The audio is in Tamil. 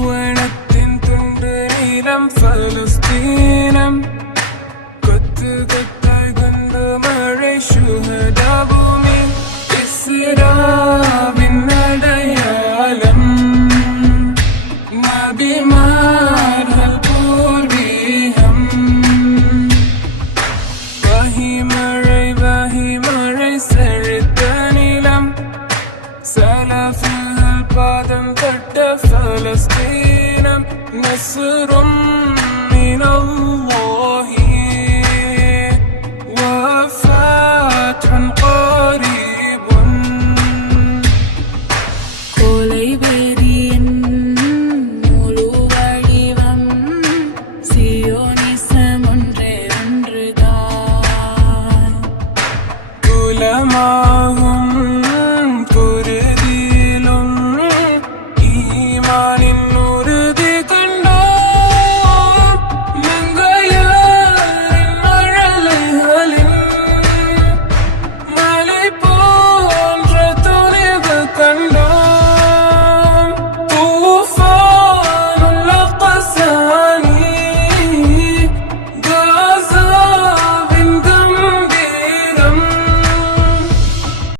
வனத்தின் துண்டு நீளம் பலஸ்தீனம் கொத்து கொத்தாய் குண்டு மழை சுஹதா பூமி இஸ்ராவின் அடையாளம் நபிமார்கள் பூர்வீகம் வஹி மழை செழித்த நிலம் சலஃபுகள் பாதம் பட்ட பலஸ்தீனம் நஸ்ரும்